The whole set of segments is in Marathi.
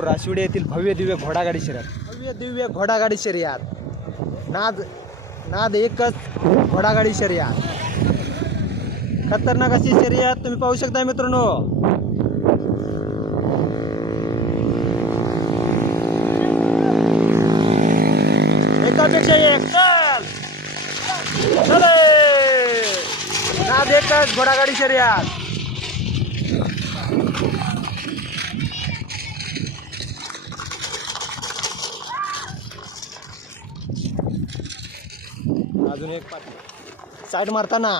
राशिवडे येथील भव्य दिव्य घोडागाडी शर्यत. भव्य दिव्य घोडागाडी शर्यत. नाद नाद एकच घोडागाडी शर्यत. खतरनाक अशी शर्यत तुम्ही पाहू शकता मित्रांनो. एकापेक्षा एक. नाद एकच घोडागाडी शर्यत. अजून एक साईड मारताना.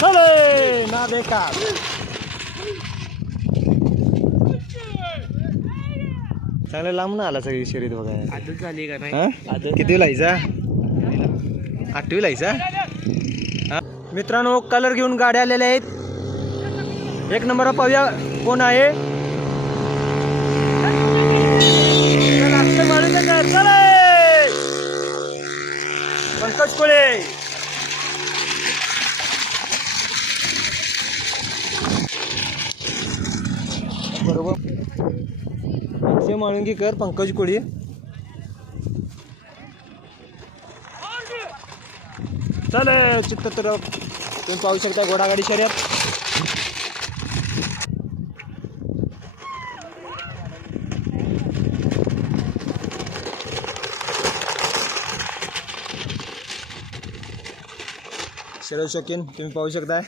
चले ना बेकार चांगलं लांब ना आला सगळी शर्यत बघायला. आदत झाली का नाही? किती लायचा आठवी लायचा? मित्रांनो कलर घेऊन गाड्या आलेल्या आहेत. एक नंबर पाहूया कोण आहे. पंकज कोळे बरोबर. अक्षय माळुंगीकर पंकज कोळी. चले चित्त तर तुम्ही पाहू शकता घोडागाडी शर्यत. शरद शौकीन तुम्ही पाहू शकताय.